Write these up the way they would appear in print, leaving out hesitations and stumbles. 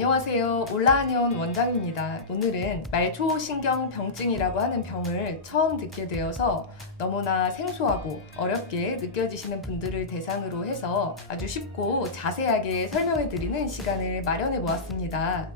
안녕하세요. 올라한의원 원장입니다. 오늘은 말초신경병증이라고 하는 병을 처음 듣게 되어서 너무나 생소하고 어렵게 느껴지시는 분들을 대상으로 해서 아주 쉽고 자세하게 설명해드리는 시간을 마련해 보았습니다.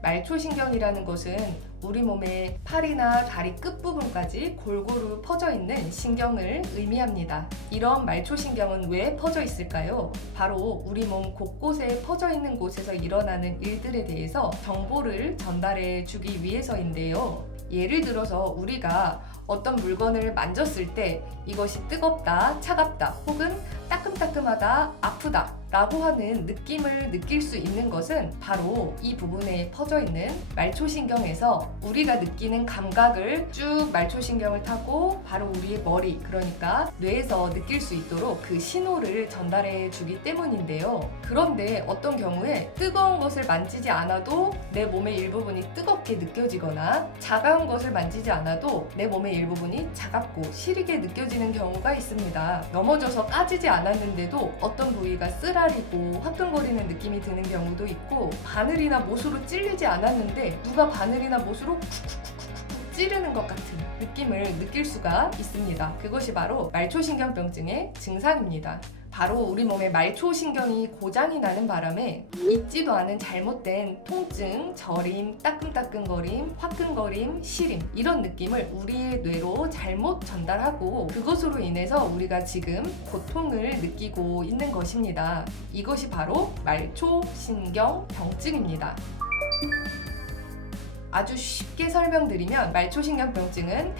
말초신경이라는 것은 우리 몸의 팔이나 다리 끝부분까지 골고루 퍼져 있는 신경을 의미합니다. 이런 말초신경은 왜 퍼져 있을까요? 바로 우리 몸 곳곳에 퍼져 있는 곳에서 일어나는 일들에 대해서 정보를 전달해 주기 위해서인데요. 예를 들어서 우리가 어떤 물건을 만졌을 때 이것이 뜨겁다, 차갑다, 혹은 따끔따끔하다, 아프다 라고 하는 느낌을 느낄 수 있는 것은 바로 이 부분에 퍼져 있는 말초신경에서 우리가 느끼는 감각을 쭉 말초신경을 타고 바로 우리의 머리, 그러니까 뇌에서 느낄 수 있도록 그 신호를 전달해 주기 때문인데요. 그런데 어떤 경우에 뜨거운 것을 만지지 않아도 내 몸의 일부분이 뜨겁게 느껴지거나 차가운 것을 만지지 않아도 내 몸의 일부분이 차갑고 시리게 느껴지는 경우가 있습니다. 넘어져서 까지지 않았는데도 어떤 부위가 쓰라리고 화끈거리는 느낌이 드는 경우도 있고, 바늘이나 못으로 찔리지 않았는데 누가 바늘이나 못으로 쿡쿡쿡쿡 찌르는 것 같은 느낌을 느낄 수가 있습니다. 그것이 바로 말초신경병증의 증상입니다. 바로 우리 몸의 말초신경이 고장이 나는 바람에 있지도 않은 잘못된 통증, 저림, 따끔따끔거림, 화끈거림, 시림, 이런 느낌을 우리의 뇌로 잘못 전달하고 그것으로 인해서 우리가 지금 고통을 느끼고 있는 것입니다. 이것이 바로 말초신경병증입니다. 아주 쉽게 설명드리면 말초신경병증은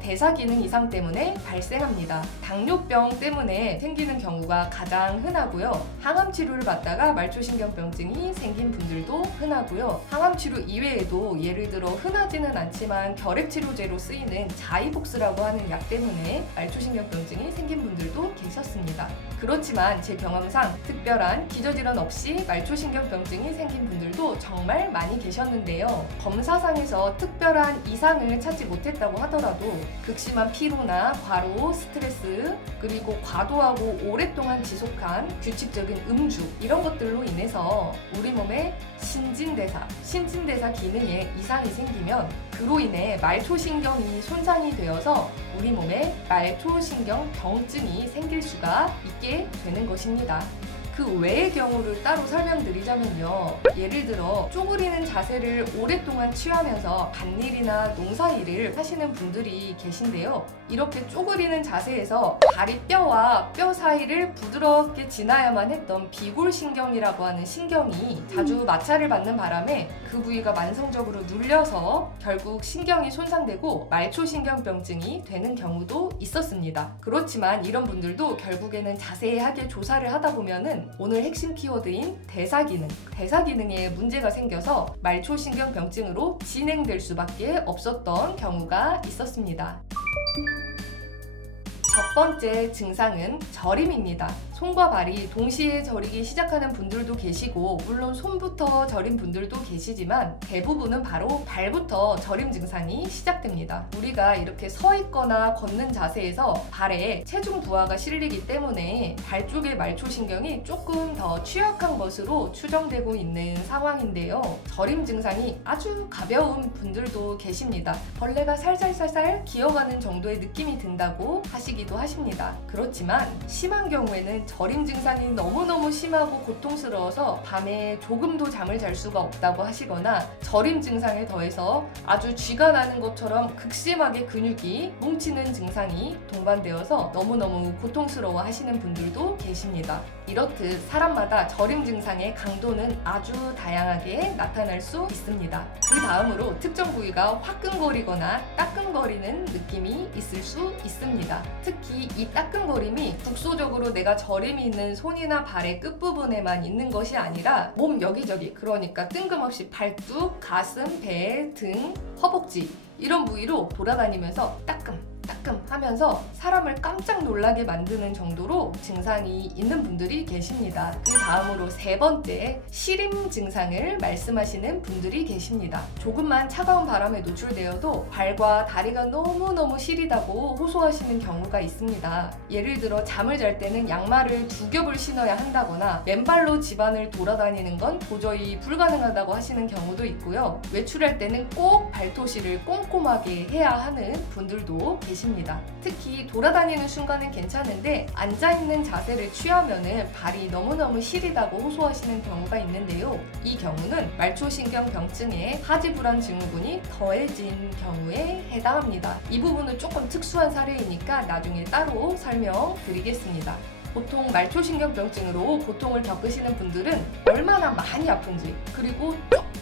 대사기능 이상 때문에 발생합니다. 당뇨병 때문에 생기는 경우가 가장 흔하고요. 항암치료를 받다가 말초신경병증이 생긴 분들도 흔하고요. 항암치료 이외에도 예를 들어 흔하지는 않지만 결핵치료제로 쓰이는 자이복스라고 하는 약 때문에 말초신경병증이 생긴 분들도 계셨습니다. 그렇지만 제 경험상 특별한 기저질환 없이 말초신경병증이 생긴 분들도 정말 많이 계셨는데요. 검사상에서 특별한 이상을 찾지 못했다고 하더라도 극심한 피로나 과로, 스트레스, 그리고 과도하고 오랫동안 지속한 규칙적인 음주, 이런 것들로 인해서 우리 몸의 신진대사 기능에 이상이 생기면 그로 인해 말초신경이 손상이 되어서 우리 몸에 말초신경병증이 생길 수가 있게 되는 것입니다. 그 외의 경우를 따로 설명드리자면요. 예를 들어 쪼그리는 자세를 오랫동안 취하면서 밭일이나 농사일을 하시는 분들이 계신데요. 이렇게 쪼그리는 자세에서 다리 뼈와 뼈 사이를 부드럽게 지나야만 했던 비골신경이라고 하는 신경이 자주 마찰을 받는 바람에 그 부위가 만성적으로 눌려서 결국 신경이 손상되고 말초신경병증이 되는 경우도 있었습니다. 그렇지만 이런 분들도 결국에는 자세하게 조사를 하다 보면은 오늘 핵심 키워드인 대사기능에 문제가 생겨서 말초신경병증으로 진행될 수밖에 없었던 경우가 있었습니다. 첫 번째 증상은 저림입니다. 손과 발이 동시에 저리기 시작하는 분들도 계시고, 물론 손부터 저린 분들도 계시지만 대부분은 바로 발부터 저림 증상이 시작됩니다. 우리가 이렇게 서 있거나 걷는 자세에서 발에 체중 부하가 실리기 때문에 발 쪽의 말초신경이 조금 더 취약한 것으로 추정되고 있는 상황인데요. 저림 증상이 아주 가벼운 분들도 계십니다. 벌레가 살살살살 기어가는 정도의 느낌이 든다고 하시기도 하십니다. 그렇지만 심한 경우에는 저림 증상이 너무너무 심하고 고통스러워서 밤에 조금도 잠을 잘 수가 없다고 하시거나, 저림 증상에 더해서 아주 쥐가 나는 것처럼 극심하게 근육이 뭉치는 증상이 동반되어서 너무너무 고통스러워 하시는 분들도 계십니다. 이렇듯 사람마다 저림 증상의 강도는 아주 다양하게 나타날 수 있습니다. 그 다음으로 특정 부위가 화끈거리거나 따끔거리는 느낌이 있을 수 있습니다. 특히 이 따끔거림이 국소적으로 내가 저림이 있는 손이나 발의 끝부분에만 있는 것이 아니라 몸 여기저기, 그러니까 뜬금없이 발뚝, 가슴, 배, 등, 허벅지 이런 부위로 돌아다니면서 따끔 따끔 하면서 사람을 깜짝 놀라게 만드는 정도로 증상이 있는 분들이 계십니다. 그 다음으로 세 번째, 시림 증상을 말씀하시는 분들이 계십니다. 조금만 차가운 바람에 노출되어도 발과 다리가 너무너무 시리다고 호소하시는 경우가 있습니다. 예를 들어 잠을 잘 때는 양말을 2겹을 신어야 한다거나 맨발로 집안을 돌아다니는 건 도저히 불가능하다고 하시는 경우도 있고요. 외출할 때는 꼭 발토시를 꼼꼼하게 해야 하는 분들도 계십니다. 특히 돌아다니는 순간은 괜찮은데 앉아있는 자세를 취하면은 발이 너무너무 시리다고 호소하시는 경우가 있는데요. 이 경우는 말초신경병증의 하지불안 증후군이 더해진 경우에 해당합니다. 이 부분은 조금 특수한 사례이니까 나중에 따로 설명드리겠습니다. 보통 말초신경병증으로 고통을 겪으시는 분들은 얼마나 많이 아픈지, 그리고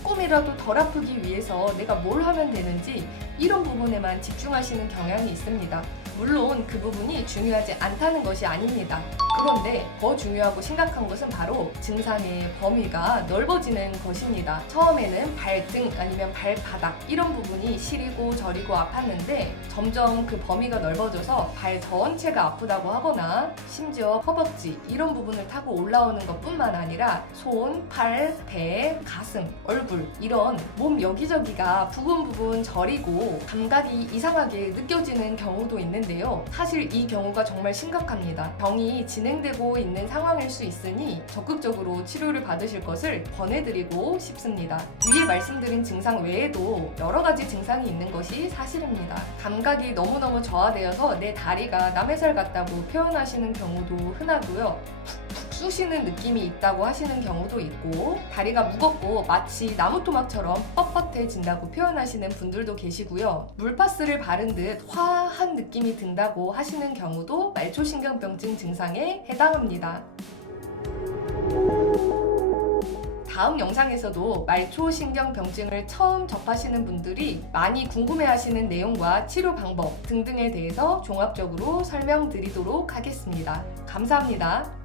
조금이라도 덜 아프기 위해서 내가 뭘 하면 되는지 이런 부분에만 집중하시는 경향이 있습니다. 물론 그 부분이 중요하지 않다는 것이 아닙니다. 그런데 더 중요하고 심각한 것은 바로 증상의 범위가 넓어지는 것입니다. 처음에는 발등 아니면 발바닥 이런 부분이 시리고 저리고 아팠는데 점점 그 범위가 넓어져서 발 전체가 아프다고 하거나 심지어 허벅지 이런 부분을 타고 올라오는 것뿐만 아니라 손, 팔, 배, 가슴, 얼굴 이런 몸 여기저기가 부분 저리고 감각이 이상하게 느껴지는 경우도 있는데요. 사실 이 경우가 정말 심각합니다. 병이 진행되고 있는 상황일 수 있으니 적극적으로 치료를 받으실 것을 권해드리고 싶습니다. 위에 말씀드린 증상 외에도 여러 가지 증상이 있는 것이 사실입니다. 감각이 너무너무 저하되어서 내 다리가 남의 살 같다고 표현하시는 경우도 흔하고요. 푹푹 쑤시는 느낌이 있다고 하시는 경우도 있고, 다리가 무겁고 마치 나무토막처럼 뻣뻣해진다고 표현하시는 분들도 계시고요. 물파스를 바른 듯 화한 느낌이 든다고 하시는 경우도 말초신경병증 증상에 해당합니다. 다음 영상에서도 말초신경병증을 처음 접하시는 분들이 많이 궁금해하시는 내용과 치료 방법 등등에 대해서 종합적으로 설명드리도록 하겠습니다. 감사합니다.